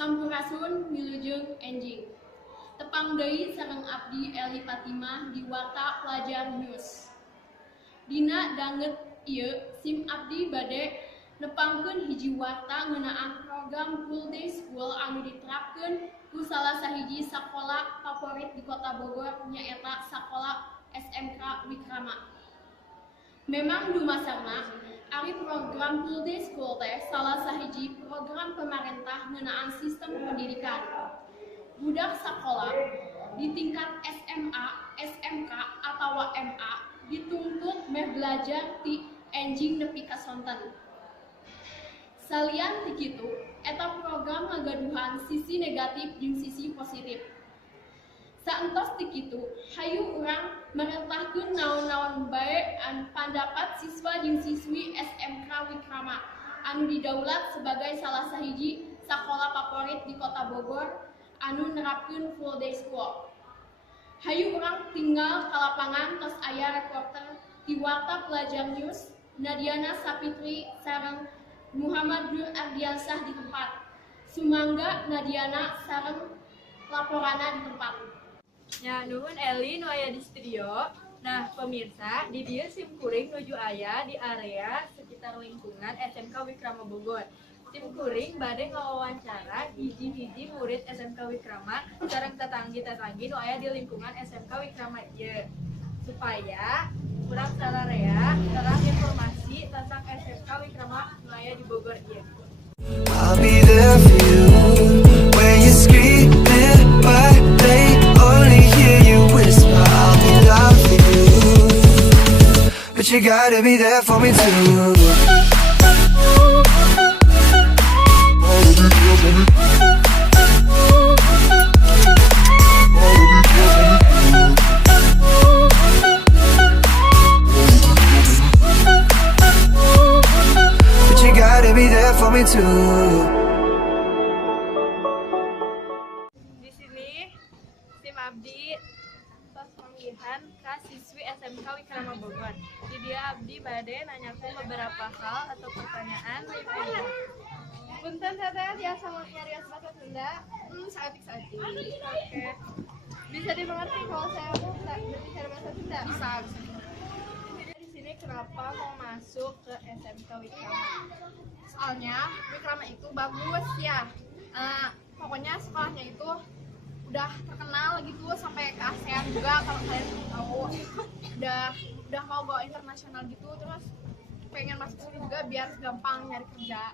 Sampurasun wilujeng enjing. Tepang deui sareng abdi Eli Fatimah di Warta Pelajar News. Dina danget ieu sim abdi bade nepangkeun hiji warta ngeunaan program Full Day School anu diterapkeun ku salah sahiji sakola favorit di Kota Bogor nyaeta sakola SMK Wikrama. Memang dumasarna ari program Full Day School teh salah sahiji program pemerintah ngeunaan sistem pendidikan. Budak sakola di tingkat SMA, SMK atawa MA dituntut meh belajar ti enjing nepi ka sonten. Salian ti kitu, eta program ngagaduhan sisi negatif jeung sisi positif. Saentos ti kitu, hayu urang merentahkeun naon-naon bae pandapat siswa jeung siswi SMK Wikrama anu didaulat sebagai salah sahiji sakola favorit di Kota Bogor anu nerapkeun Full Day School. Hayu urang tinggal ka lapangan tos aya reporter ti Warta Pelajar News Nadiana Sapitri sareng Muhammad Nur Ardiansah di tempat. Sumangga Nadiana sareng laporana di tempat. Ya, nuhun Eli nu aya di studio. Nah, pemirsa, di dieu sim kuring nuju aya di area sekitar lingkungan SMK Wikrama Bogor. Sim kuring bade ngawawancara hiji-hiji murid SMK Wikrama sareng tatanggi-tatanggi nu aya di lingkungan SMK Wikrama ieu. Supaya urang sararea terang informasi tentang SMK Wikrama nu aya di Bogor ieu. I'll be there for you when you're screaming, but they only hear you whisper. I'll be loud for you, but you gotta be there for me too. But you gotta be there for me too. Di sini tim abdi tos pemilihan ka siswi SMK Wikrama Bogor. Di dia abdi bade nanyakeun beberapa hal atau pertanyaan dari Punten teteh biasa mau nyarios bahasa Sunda? Saeutik-saeutik. Oke. Bisa dimengerti kalau saya mau berbicara bahasa Sunda? Bisa. di sini kenapa mau masuk ke SMK Wikrama? Soalnya Wikrama itu bagus ya. Pokoknya sekolahnya itu udah terkenal gitu sampai ke ASEAN juga kalau kalian tahu. Udah mau go internasional gitu, terus pengen masuk sini juga biar gampang nyari kerja.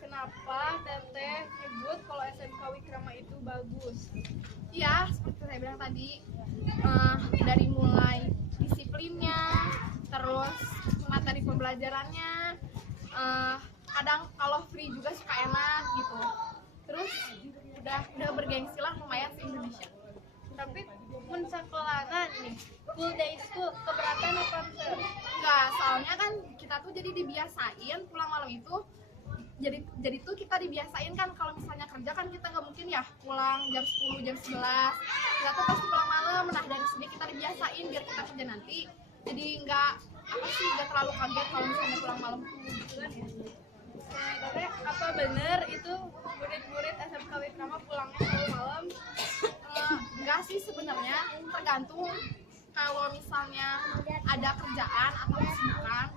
Kenapa teteh nyebut kalau SMK Wikrama itu bagus? Iya, seperti saya bilang tadi, dari mulai disiplinnya, terus materi pembelajarannya, kadang kalau free juga suka enak gitu. Terus udah bergengsi lah lumayan se Indonesia. Tapi mun sakolana nih full day school keberatan apa enggak? Enggak, soalnya kan kita tuh jadi dibiasain pulang malam itu. Jadi tuh kita dibiasain kan kalau misalnya kerja kan kita nggak mungkin ya pulang jam 10, jam 11. Kita tuh pasti pulang malam. Nah dari sini kita dibiasain biar kita kerja nanti. Jadi nggak terlalu kaget kalau misalnya pulang malam tuh gitu kan ya. Teteh apa bener itu murid-murid SMK Wikrama pulangnya selalu malam? Enggak sih sebenarnya, tergantung. Kalau misalnya ada kerjaan atau kesibukan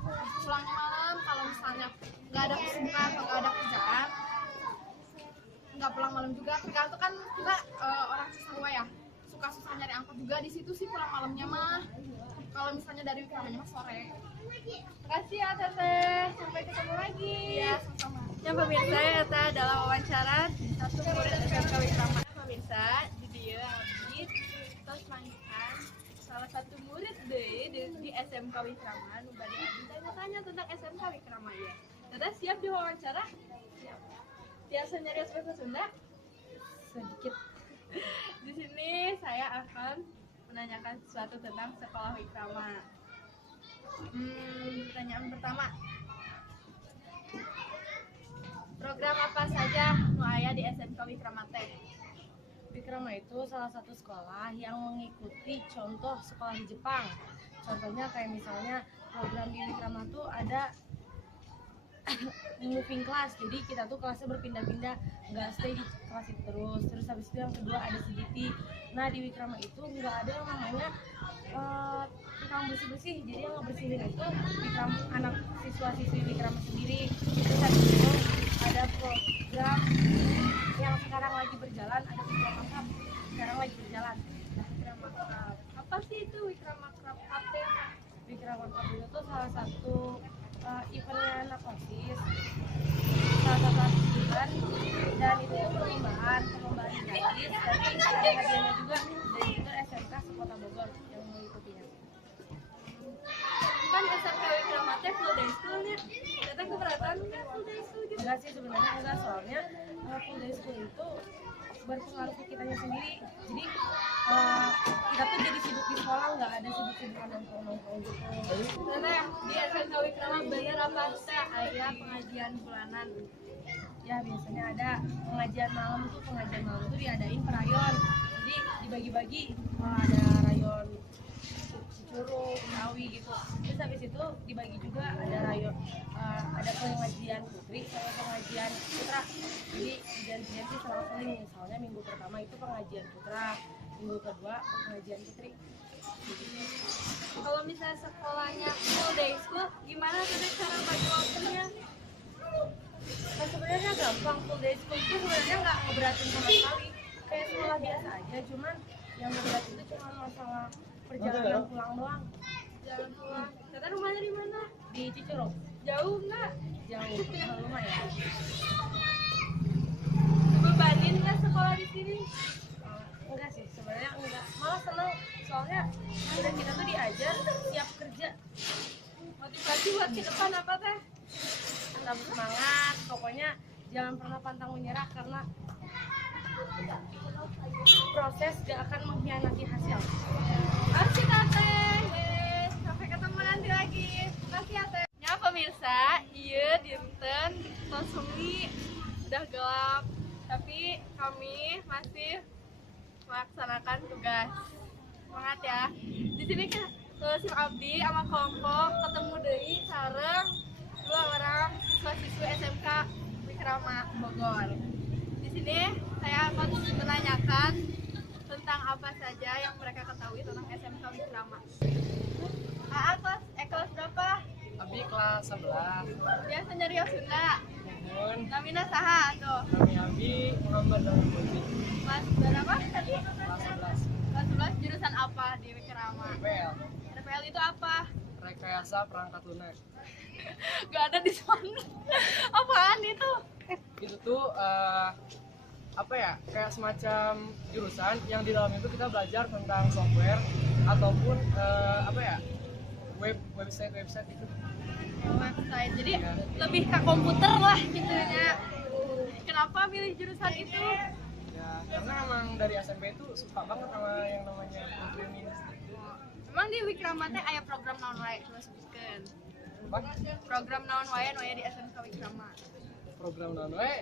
pulangnya malam. Kalau misalnya nggak ada kesibukan atau nggak ada kerjaan nggak pulang malam juga. Tergantung kan kita orang Cisarua ya, suka susah nyari angkot juga. Di situ sih pulang malamnya mah. Kalau misalnya dari Wikramanya mah sore. Makasih ya teteh, sampai ketemu lagi. Iya, sama-sama. Ya pemirsa, eta adalah wawancara satu murid SMK Wikrama. Pemirsa, di dia abdi tos mangihan salah satu murid di SMK Wikrama nu bade abdi tanya-tanya tentang SMK Wikrama ya. Teteh siap diwawancara? Siap. Biasa nyarios bahasa Sunda? Sedikit. Di sini saya akan menanyakan sesuatu tentang sekolah Wikrama. Pertanyaan pertama, Program apa saja nu aya di SMK Wikrama teh? Wikrama itu salah satu sekolah yang mengikuti contoh sekolah di Jepang. Contohnya kayak misalnya program di Wikrama tuh ada moving class, jadi kita tuh kelasnya berpindah-pindah, nggak stay di kelas itu terus. Terus habis itu yang kedua ada CGT. Nah di Wikrama itu nggak ada yang namanya tukang bersih-bersih, jadi yang ngebersihin itu Wikrama, anak siswa-siswi Wikrama sendiri. Terus habis itu ada program yang sekarang lagi berjalan, ada Wikrama Cup sekarang lagi berjalan. Wikrama Cup. Apa sih itu Wikrama Cup? Wikrama Cup itu tuh salah satu eventnya anak OSIS, salah satu event, dan itu tuh perlombaan gratis, tapi ada hadiahnya juga, dan itu SMK sekota Bogor yang mengikutinya. Kan SMK Wikrama teh full day school nya. Kita keberatan nggak full day school gitu? Enggak sih sebenarnya, enggak, soalnya full day school itu berpengaruh ke kitanya sendiri. Jadi kita tuh jadi sibuk di sekolah, nggak ada sibuk-sibukan nongkrong gitu. Bener, di SMK Wikrama bener apa teh aya pengajian bulanan? Ya biasanya ada pengajian malam tuh diadain per rayon. Jadi dibagi-bagi, ada rayon Curug, Ngawi gitu. Terus habis itu dibagi juga ada rayon, ada pengajian putri sama pengajian putra. Jadi janjian sih selang-seling. Misalnya minggu pertama itu pengajian putra, minggu kedua pengajian putri. Kalau misalnya sekolahnya full day school, gimana tuh deh cara bagi waktunya? Nah, sebenarnya gampang, full day school itu sebenarnya nggak ngeberatin sama sekali, kayak sekolah biasa aja, cuman yang ngeberatin itu cuma masalah perjalanan pulang doang. Jalan pulang. Tete rumahnya di mana? Di Cicurug. Jauh nggak? Jauh, lumayan. Bebanin nggak sekolah di sini? Enggak sih, sebenarnya enggak, malah seneng, soalnya udah kita tuh diajar siap kerja. Motivasi buat ke depan apa teh? Tetap semangat, pokoknya jangan pernah pantang menyerah, karena proses gak akan mengkhianati hasil. Asik teh. Yes. Sampai ketemu nanti lagi. Makasih ya teh. Ya pemirsa, iya dinten tos semi udah gelap, tapi kami masih melaksanakan tugas. Semangat ya. Di sini kan Sim Abdi sama kelompok ketemu deui sareng dua orang siswa-siswi SMK Wikrama Bogor. Di sini saya akan menanyakan tentang apa saja yang mereka ketahui tentang SMK Wikrama. Kelas berapa? Abi kelas 11. Biasa nyari Sunda. Mun Namina saha tuh? kami Abi Muhammad dan Putri. Kelas berapa tadi? Kelas 11. Kelas 11 jurusan apa di Wikrama? RPL. RPL itu apa? Rekayasa Perangkat Lunak. Gak ada di sana. Apaan itu? Itu tuh apa ya? Kayak semacam jurusan yang di dalam itu kita belajar tentang software ataupun apa ya? Website itu. Website. Jadi Ya. lebih ke komputer lah gitu ya. Kenapa pilih jurusan itu? Ya, karena emang dari SMP itu suka banget sama yang namanya computer. Emang di Wikrama teh aya program naon wae? Coba sebutkeun. Apa? Program naon wae nu aya di SMK Wikrama. Program naon we?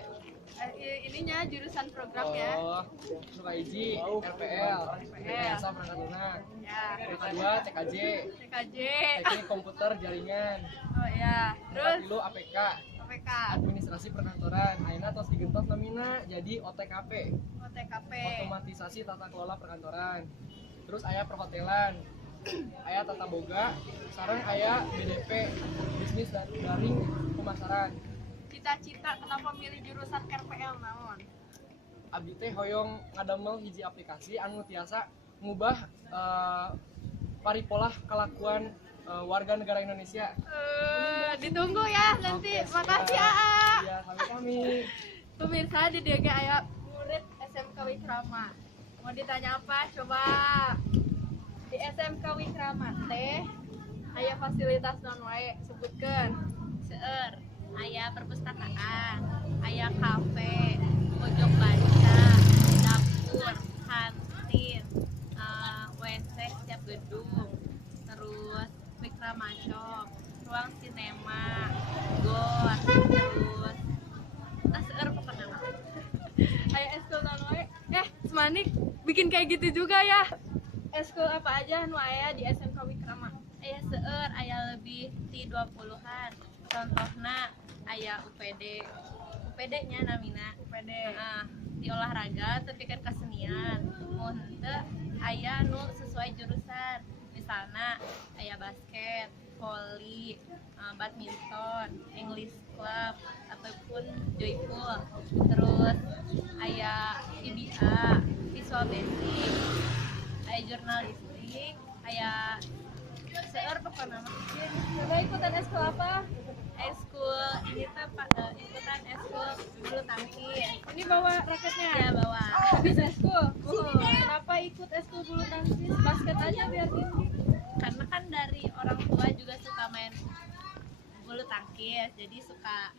Ininya jurusan programnya. Oh, suka hiji RPL, Rekayasa Perangkat Lunak. Ya. Yang kedua TKJ, TKJ. Teknik Komputer Jaringan. Oh ya. Terus Terus dulu APK, APK, Administrasi Perkantoran. Ayeuna tos digentos namina jadi OTKP, OTKP. Otomatisasi Tata Kelola Perkantoran. Terus aya perhotelan, aya tata boga, sareng aya BDP, bisnis dan daring pemasaran. Cita-cita kenapa milih jurusan RPL naon? Abdi teh hoyong ngadamel hiji aplikasi anu tiasa ngubah paripolah kelakuan warga negara Indonesia. Ditunggu ya nanti. Oke, Makasih siap. Aa. Iya, kami. Pemirsa di DG aya murid SMK Wikrama. Mau ditanya apa? Coba. Di SMK Wikrama teh aya fasilitas naon wae? Sebutkeun. Seueur aya perpustakaan, aya kafe, pojok baca, dapur, kantin, WC setiap gedung, terus Wikrama Shop, ruang sinema, gor, terus bikin kayak gitu juga ya. Eskul apa aja nu aya di SMK Wikrama? Aya seueur, aya lebih ti 20-an. Contohna aya UPD. UPD-nya namina UPD. di olahraga tapi kan kesenian. Mun teu aya nu sesuai jurusan. Misalna aya basket, volley, badminton, English club ataupun joyful. Terus aya IBA, visual basic, aya jurnalistik, aya seueur pokona mah. Coba ikutan eskul apa? Eskul ini ikutan eskul bulu tangkis. Ini bawa raketnya. Ya bawa. Habis eskul. Kenapa ikut eskul bulu tangkis? Basket aja biar tinggi. Karena kan dari orang tua juga suka main bulu tangkis, jadi suka.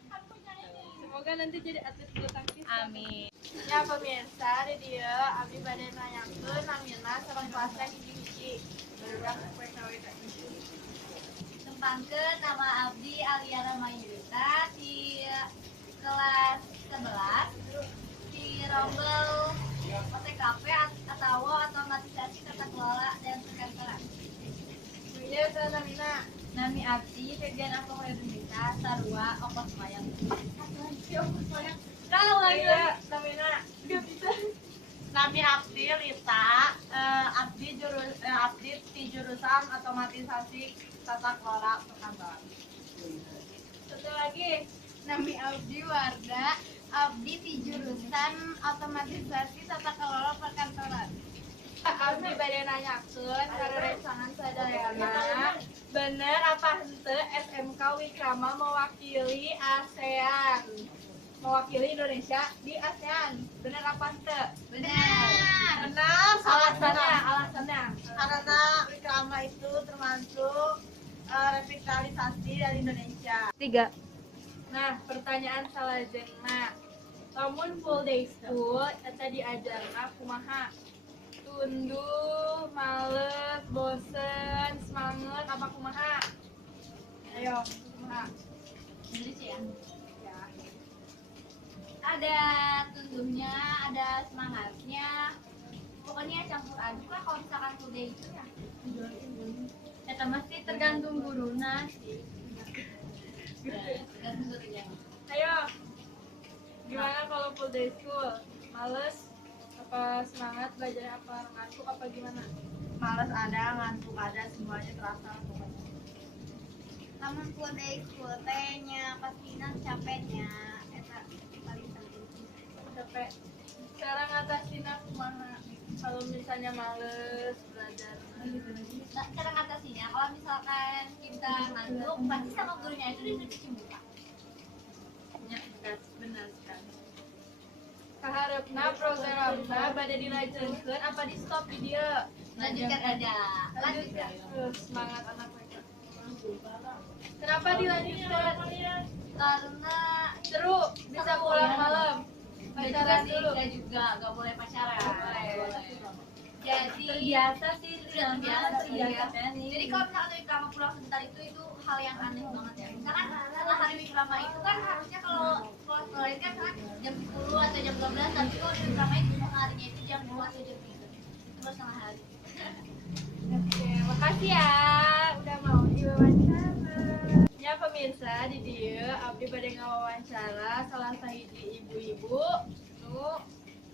Semoga nanti jadi atlet bulu tangkis. Amin. Ya pemirsa, di dia abdi bade nanyakeun namina sareng kelasna hiji-hiji. Barudak PKW tadi. Kembangkeun nama abdi Aliara Mayurita di kelas 11 di rombel OTKP atau otomatisasi tata kelola dan perkantoran. Iya, sana namina. Nami abdi Febian Apohoy Bendita Sarua Ongkos Mayang. Kau lagi namina. Enggak bisa. Nami abdi Lita, abdi di jurusan otomatisasi tata kelola perkantoran. Satu lagi. Nami abdi Warda, abdi di jurusan otomatisasi tata kelola perkantoran. Abdi bade nanyakeun karerencangan sadayana. Bener apa henteu SMK Wikrama mewakili ASEAN? Mewakili Indonesia di ASEAN. Bener apa henteu? Benar. Benar, Alasannya. karena Wikrama itu termasuk revitalisasi dari Indonesia. 3. Nah, pertanyaan salajengna. Lamun full day school eta diajarna kumaha? Tunduh, males, bosen, semangat, apa kumaha? Ayo, kumaha? Indonesia. Ada tunduhnya, ada semangatnya. Pokoknya campur aduk lah kalau misalkan full day itu ya. Eta mesti tergantung guruna sih. Tergantung gurunya. Ayo, gimana kalau full day school? Males? Apa semangat belajar, apa ngantuk, apa gimana? Males ada, ngantuk ada, semuanya terasa pokoknya. Namun full day school tehnya pastinya capeknya. Eta paling penting. Capek. Sekarang ngatasinnya kumaha? Kalau misalnya males belajar. Nah, cara ngatasinya kalau misalkan kita ngantuk pasti sama gurunya itu dicuci muka. Ya, benar sekali. Kaharepna programna bade dilanjutkeun apa di stop di dieu? Lanjutkan aja. Lanjutkan. Semangat anak mereka. Kenapa dilanjutkan? Karena Seru, bisa pulang malam. Pacaran dulu. Enggak juga, enggak boleh pacaran. Boleh. Jadi Terbiasa sih, terbiasa terbiasa nih. Jadi kalau misalkan hari Wikrama pulang sebentar itu hal yang aneh banget ya. Misalkan setelah hari Wikrama itu kan harusnya kalau sekolah lain kan jam 10 atau jam 12, tapi kalau di Wikrama itu harinya itu jam 2 atau jam 3. Terus setengah hari. Oke, makasih ya udah mau diwawancara. Ya pemirsa, di dieu abdi bade ngawawancara salah sahiji ibu-ibu nu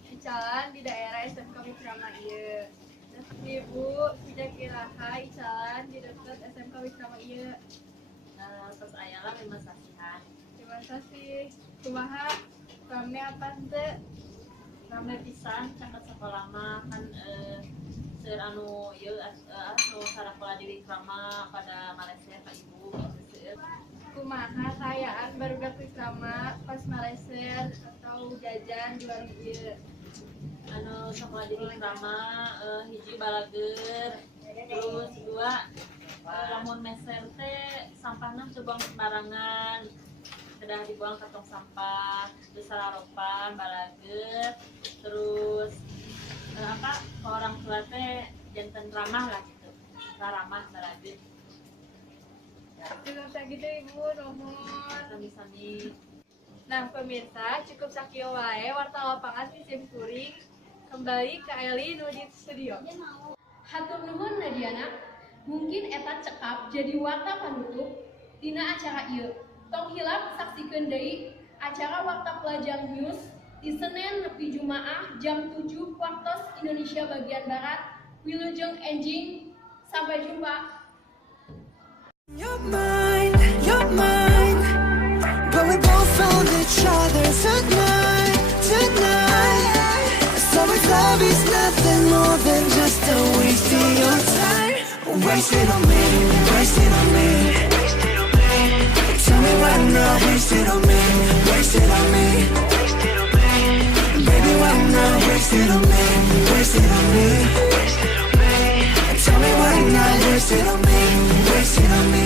icalan di daerah SMK Wikrama ieu. Ibu sudah kiraha icalan di dekat SMK Wikrama ieu. Terus ayalah memang sasihan. Terima kasih. Kumaha rame apa teu? Rame pisan caket sekolah mah kan seur anu ieu anu sarakola di Wikrama pada Malaysia ka ibu gitu seur. Kumaha sayaan barudak Wikrama pas Malaysia atau jajan di warung ieu. Anu sekolah di Wikrama hiji balager terus dua lamun meser teh sampahna teu buang sembarangan. Kedah dibuang ke tong sampah, terus sararopan, balager, terus orang tua teh jantan ramah lah gitu, ramah balager. Cukup sakitu ibu, nuhun. Sami-sami. Nah pemirsa, cukup sakieu wae warta lapangan di SIM Kuring Kembali ke Eli nu di studio. Hatur nuhun Nadiana, mungkin eta cekap jadi warta panutup dina acara ieu. Tong hilap saksikeun deui acara Warta Pelajar News di Senin nepi Jumaah jam 7 waktu Indonesia bagian Barat. Wilujeng enjing, sampai jumpa. You're mine, but we both found each other tonight. So if love is nothing more than just a waste of your time, waste it on me, waste it on me. Tell me why not, waste it on me, waste it on me. Baby, why not, waste it on me, waste it on me. Tell me why not, waste it on me, waste it on me.